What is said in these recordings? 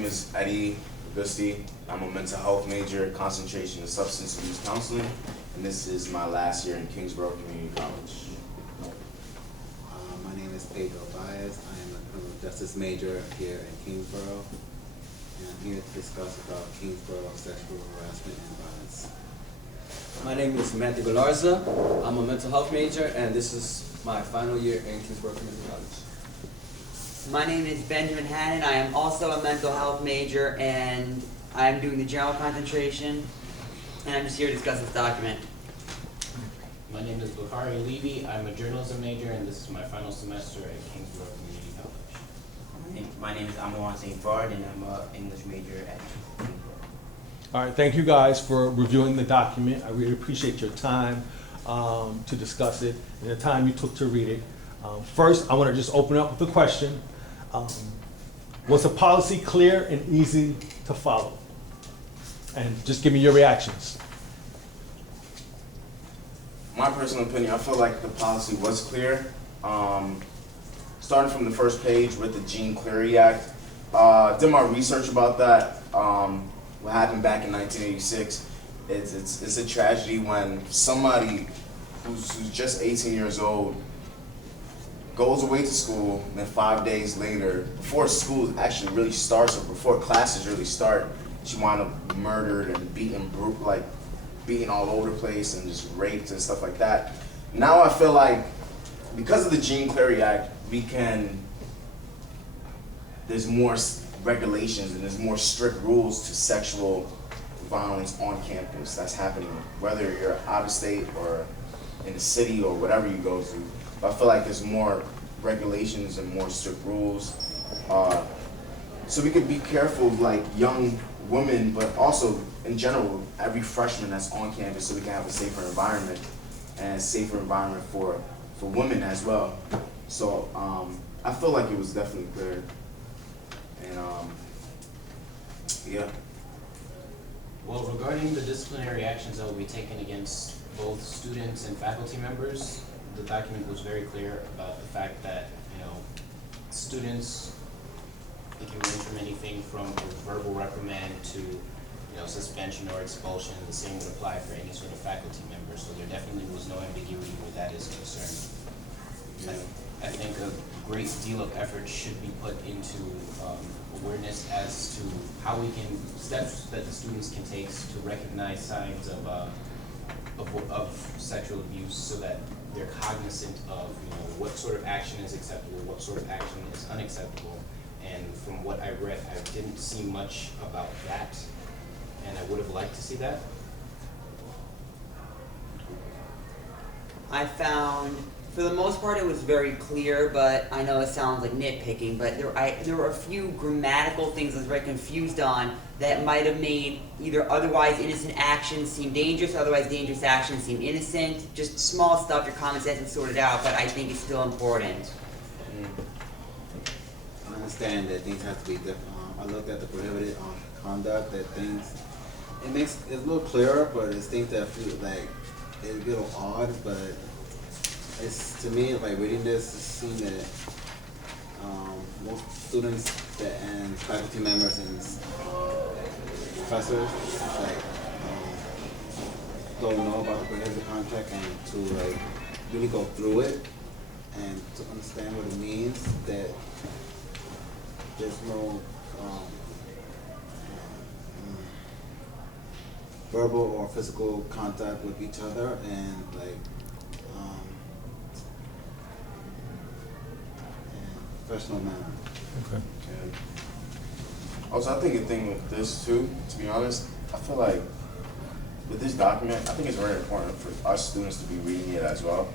name is Eddie Augusti. I'm a mental health major, concentration in substance abuse counseling, and this is my last year in Kingsborough Community College. My name is Pedro Baez. I am a criminal justice major here in Kingsborough, and I'm here to discuss about Kingsborough sexual harassment and violence. My name is Matthew Galarza. I'm a mental health major, and this is my final year in Kingsborough Community College. My name is Benjamin Hannon. I am also a mental health major, and I'm doing the general concentration, and I'm just here to discuss this document. My name is Bakari Levy. I'm a journalism major, and this is my final semester at Kingsborough Community College. My name is Amouan St. Fard, and I'm an English major at Kingsborough. All right, thank you guys for reviewing the document. I really appreciate your time to discuss it and the time you took to read it. First, I want to just open up with a question. Was the policy clear and easy to follow? And just give me your reactions. My personal opinion, I feel like the policy was clear. Starting from the first page with the Jean Cleary Act, did my research about that. What happened back in 1986? It's a tragedy when somebody who's just 18 years old goes away to school, and then 5 days later, before school actually really starts, or before classes really start, she wound up murdered and beaten all over the place and just raped and stuff like that. Now I feel like because of the Jean Cleary Act, there's more regulations and there's more strict rules to sexual violence on campus that's happening, whether you're out of state or in the city or whatever you go to. But I feel like there's more regulations and more strict rules. So we could be careful of like young women, but also in general, every freshman that's on campus, so we can have a safer environment and a safer environment for women as well. So I feel like it was definitely clear. And yeah. Well, regarding the disciplinary actions that will be taken against both students and faculty members, the document was very clear about the fact that, students, it can range from anything from a verbal reprimand to, suspension or expulsion. The same would apply for any sort of faculty member, so there definitely was no ambiguity where that is concerned. I think a great deal of effort should be put into awareness as to how we can, steps that the students can take to recognize signs of sexual abuse, so that they're cognizant of what sort of action is acceptable, what sort of action is unacceptable. And from what I read, I didn't see much about that, and I would have liked to see that. I found, for the most part, it was very clear, but I know it sounds like nitpicking, but there were a few grammatical things I was very confused on that might have made either otherwise innocent actions seem dangerous, otherwise dangerous actions seem innocent. Just small stuff your common sense has sorted out, but I think it's still important. I understand that things have to be different. I looked at the prohibited conduct, that things, it's a little clearer, but it's things that feel like they're a little odd, but it's, to me, like reading this, it seems that most students and faculty members and professors don't know about the prohibited contract, and to really go through it and to understand what it means, that there's no verbal or physical contact with each other, and professional manner. Okay. Also, I think a thing with this too, to be honest, I feel like with this document, I think it's very important for us students to be reading it as well.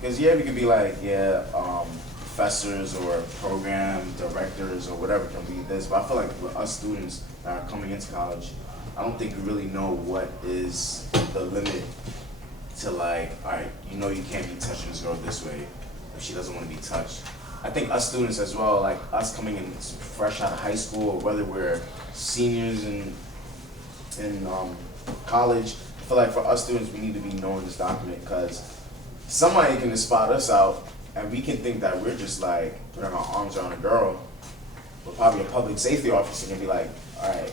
Because we could be like, professors or program directors or whatever can read this, but I feel like with us students that are coming into college, I don't think we really know what is the limit to like, all right, you can't be touching this girl this way if she doesn't want to be touched. I think us students as well, like us coming in fresh out of high school, or whether we're seniors in college, I feel like for us students, we need to be knowing this document, because somebody can just spot us out and we can think that we're just like putting our arms around a girl, But probably a public safety officer can be like, all right,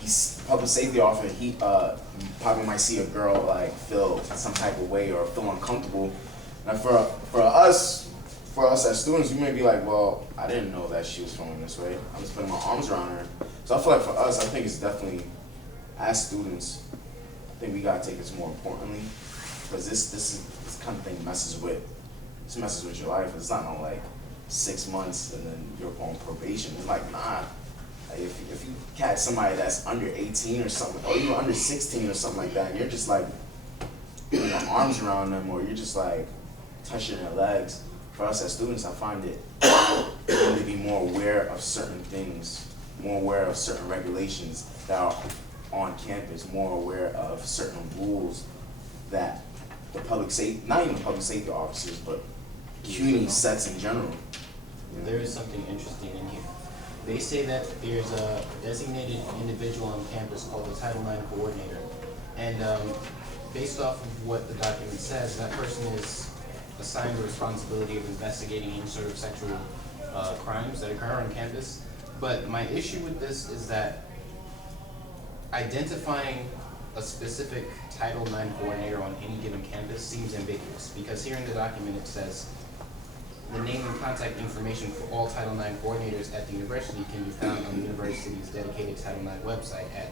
he's public safety officer. He probably might see a girl like feel some type of way or feel uncomfortable. Now for us as students, we may be like, well, I didn't know that she was feeling this way. I'm just putting my arms around her. So I feel like for us, I think it's definitely, as students, I think we gotta take this more importantly, because this kind of thing messes with your life. It's not no like 6 months and then you're on probation. It's like, nah. Like if you catch somebody that's under 18 or something, or even under 16 or something like that, and you're just like putting your arms around them, or you're just like touching their legs. For us as students, I find it really to be more aware of certain things, more aware of certain regulations that are on campus, more aware of certain rules that the public safety, not even public safety officers, but CUNY sets in general. There is something interesting in here. They say that there's a designated individual on campus called the Title IX coordinator. And based off of what the document says, that person is assigned the responsibility of investigating any sort of sexual crimes that occur on campus. But my issue with this is that identifying a specific Title IX coordinator on any given campus seems ambiguous, because here in the document it says the name and contact information for all Title IX coordinators at the university can be found on the university's dedicated Title IX website at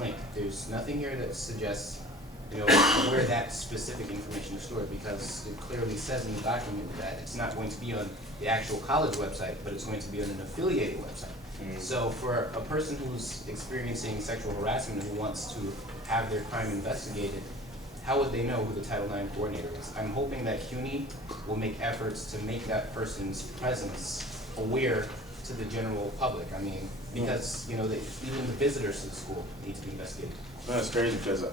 (link). There's nothing here that suggests, you know, where that specific information is stored, because it clearly says in the document that it's not going to be on the actual college website, but it's going to be on an affiliated website. So for a person who's experiencing sexual harassment and who wants to have their crime investigated, how would they know who the Title IX coordinator is? I'm hoping that CUNY will make efforts to make that person's presence aware to the general public. I mean, because, you know, even the visitors to the school need to be investigated. No, it's crazy because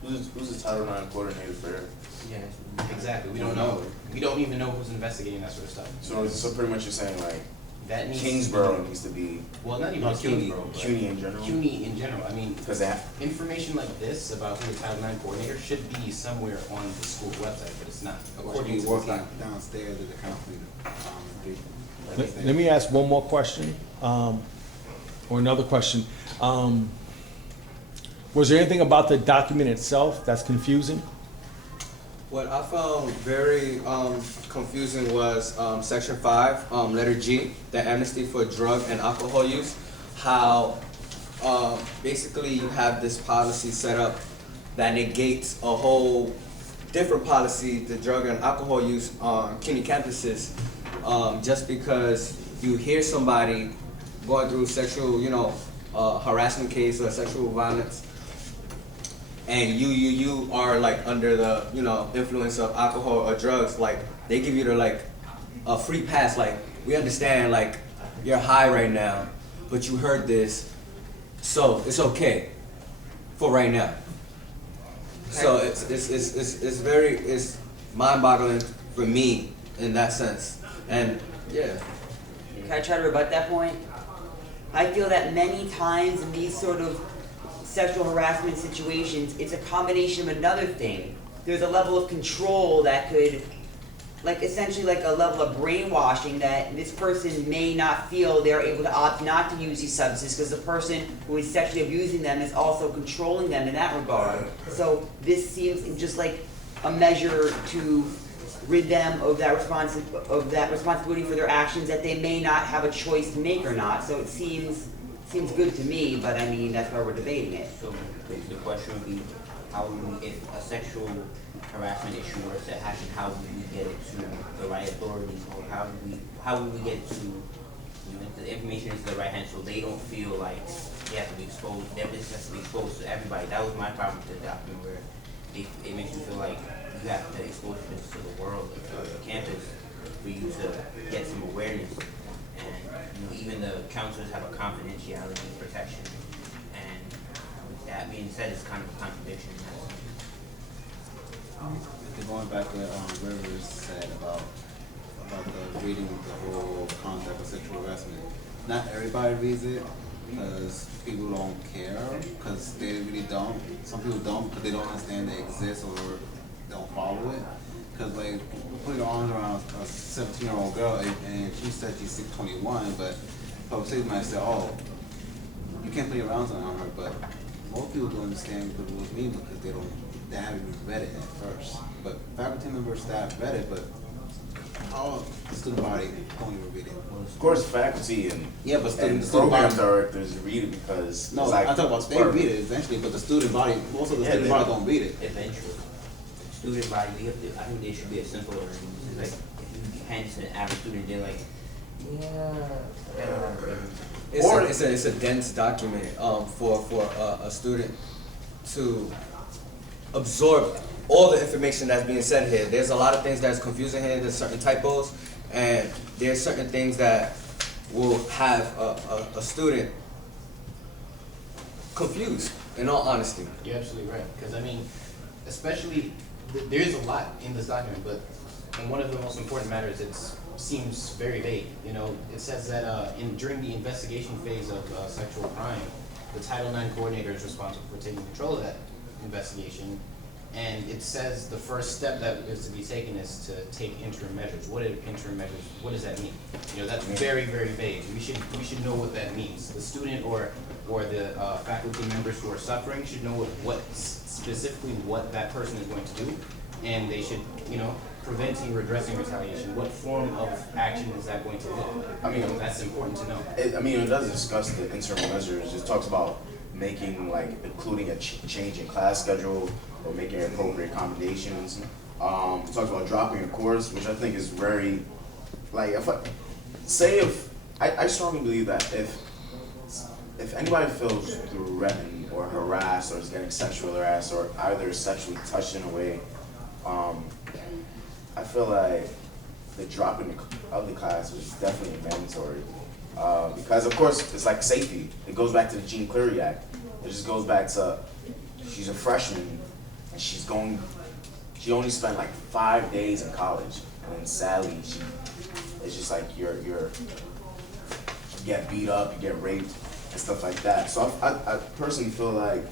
who's the Title IX coordinator for? Yeah. Exactly, we don't know. We don't even know who's investigating that sort of stuff. So pretty much you're saying like That needs Kingsborough needs to be well, not even Not CUNY, Kingsborough, but CUNY in general. CUNY in general. I mean, Because that information like this about who the Title IX coordinator should be somewhere on the school website, but it's not. According to this working document. downstairs at the counseling. Let me ask one more question, or another question. Was there anything about the document itself that's confusing? What I found very confusing was section 5, letter G, the amnesty for drug and alcohol use. How basically you have this policy set up that negates a whole different policy, the drug and alcohol use on CUNY campuses, just because you hear somebody going through sexual, harassment case or sexual violence, and you are like under the influence of alcohol or drugs, like they give you a free pass, like we understand like you're high right now, but you heard this, so it's okay for right now. So it's mind-boggling for me in that sense, and yeah. Can I try to rebut that point? I feel that many times in these sort of sexual harassment situations, it's a combination of another thing. There's a level of control that could, essentially a level of brainwashing that this person may not feel they're able to opt not to use these substances because the person who is sexually abusing them is also controlling them in that regard. So this seems just like a measure to rid them of that responsibility for their actions that they may not have a choice to make or not. So it seems good to me, but I mean, that's why we're debating it. So the question would be, if a sexual harassment issue were to happen, how would we get it to the right authorities, or how would we get it to, the information into the right hands so they don't feel like they have to be exposed, their business has to be exposed to everybody. That was my problem with the document, where it makes you feel like you have to expose your business to the world, to the campus, for you to get some awareness. And even the counselors have a confidentiality protection, and with that being said, it's kind of a contradiction. Going back to what Rivers said about the reading the whole concept of sexual harassment. Not everybody reads it because people don't care, because they really don't. Some people don't because they don't understand they exist or don't follow it. Cause like, put your arms around a 17-year-old girl and she said she's 6'21", but public safety might say, oh, you can't put your arms around her, but most people don't understand what it was mean because they haven't even read it at first. But faculty members, staff read it, but all the student body don't even read it. Of course, faculty and, Yeah, but student- and student program body- directors read it because No, it's like I talk about they part of read it. it eventually, but the student body, most of the Yeah, student they body don't. don't read it. Eventually, student body, we have to, I think there should be a simpler, it's like, if you hand it to an average student, they're like, yeah, I don't know. It's a dense document, for a student to absorb all the information that's being said here. There's a lot of things that's confusing here, there's certain typos, and there's certain things that will have a student confused, in all honesty. You're absolutely right, because I mean, especially, there's a lot in this document, but in one of the most important matters, it seems very vague. You know, it says that during the investigation phase of sexual crime, the Title IX coordinator is responsible for taking control of that investigation. And it says the first step that is to be taken is to take interim measures. What are interim measures? What does that mean? You know, that's very, very vague. We should know what that means. The student or the faculty members who are suffering should know specifically what that person is going to do, and they should, you know, preventing, redressing retaliation. What form of action is that going to look? I mean, that's important to know. It does discuss the interim measures. It talks about making, like, including a change in class schedule or making appropriate accommodations. It talks about dropping a course, which I think is very, like, I strongly believe that if anybody feels threatened or harassed or is getting sexually harassed or either sexually touched in a way, I feel like the dropping of the class is definitely mandatory. Because of course it's like safety. It goes back to the Jean Cleary Act. It just goes back to, she's a freshman and she only spent like 5 days in college, and then sadly it's just like you get beat up, you get raped and stuff like that. So I personally feel like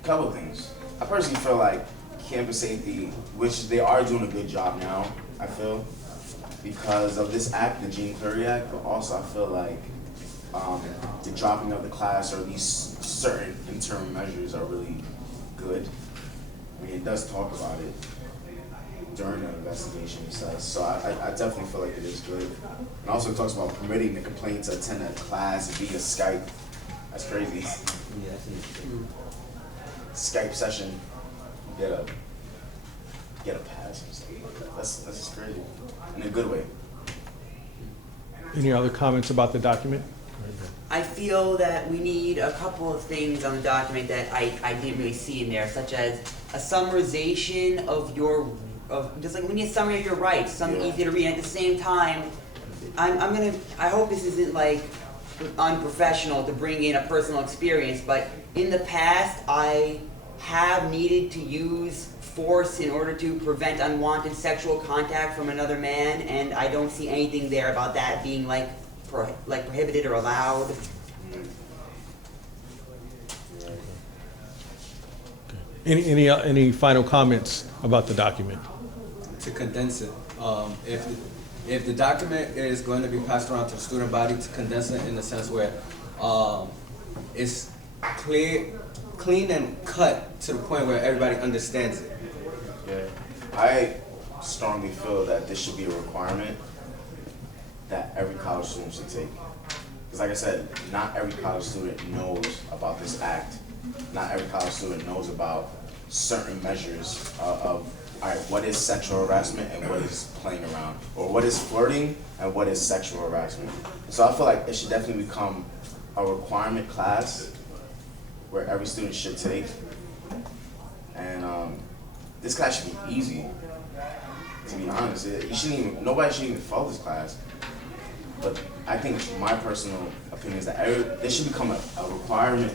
a couple of things. I personally feel like campus safety, which they are doing a good job now, I feel, because of this act, the Jean Cleary Act, but also I feel like the dropping of the class or these certain interim measures are really good. I mean, it does talk about it during the investigation, it says. So I definitely feel like it is good. And also it talks about permitting the complainant to attend a class via Skype. That's crazy. Yeah, that's interesting. Skype session, get a pass or something like that. That's just crazy. In a good way. Any other comments about the document? I feel that we need a couple of things on the document that I didn't really see in there, such as a summarization of just like we need a summary of your rights, something Yeah. easy to read. At the same time, I hope this isn't like unprofessional to bring in a personal experience, but in the past I have needed to use force in order to prevent unwanted sexual contact from another man, and I don't see anything there about that being like prohibited or allowed. Any final comments about the document? To condense it, if the document is going to be passed around to the student body, to condense it in the sense where it's clean and cut to the point where everybody understands it. Yeah. I strongly feel that this should be a requirement that every college student should take. Because like I said, not every college student knows about this act. Not every college student knows about certain measures of, all right, what is sexual harassment and what is playing around? Or what is flirting and what is sexual harassment? So I feel like it should definitely become a requirement class where every student should take. And this class should be easy, to be honest. Nobody should even follow this class. But I think my personal opinion is that this should become a requirement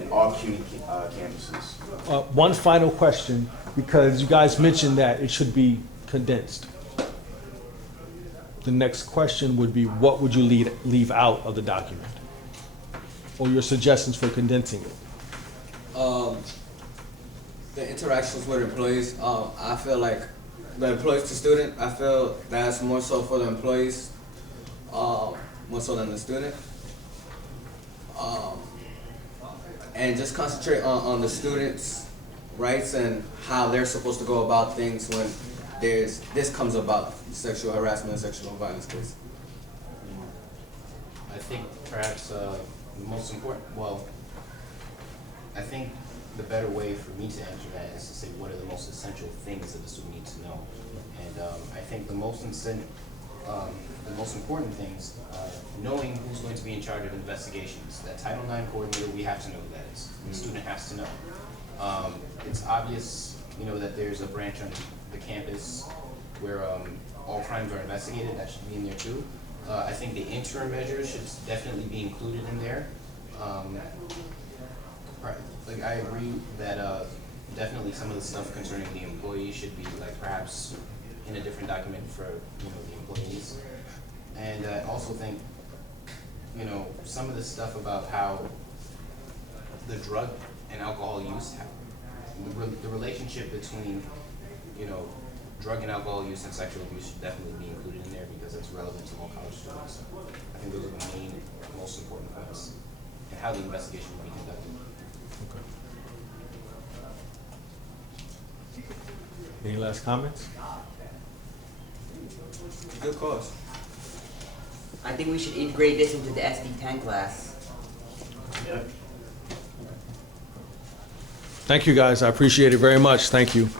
in all community campuses. One final question, because you guys mentioned that it should be condensed. The next question would be, what would you leave out of the document? Or your suggestions for condensing it? the interactions with employees, I feel like the employees to student, I feel that's more so for the employees, more so than the student. And just concentrate on the students' rights and how they're supposed to go about things when this comes about, sexual harassment and sexual violence case. I think perhaps the most important, well, I think the better way for me to answer that is to say what are the most essential things that the student needs to know. And I think the most important things, knowing who's going to be in charge of investigations. That Title IX coordinator, we have to know who that is. The student has to know. It's obvious, that there's a branch on the campus where all crimes are investigated. That should be in there too. I think the interim measures should definitely be included in there. I agree that definitely some of the stuff concerning the employees should be perhaps in a different document for the employees. And I also think some of the stuff about how the drug and alcohol use, the relationship between drug and alcohol use and sexual abuse should definitely be included in there because it's relevant to all college students. I think those are the main, most important points, and how the investigation will be conducted. Any last comments? Good cause. I think we should integrate this into the SD10 class. Thank you, guys. I appreciate it very much. Thank you.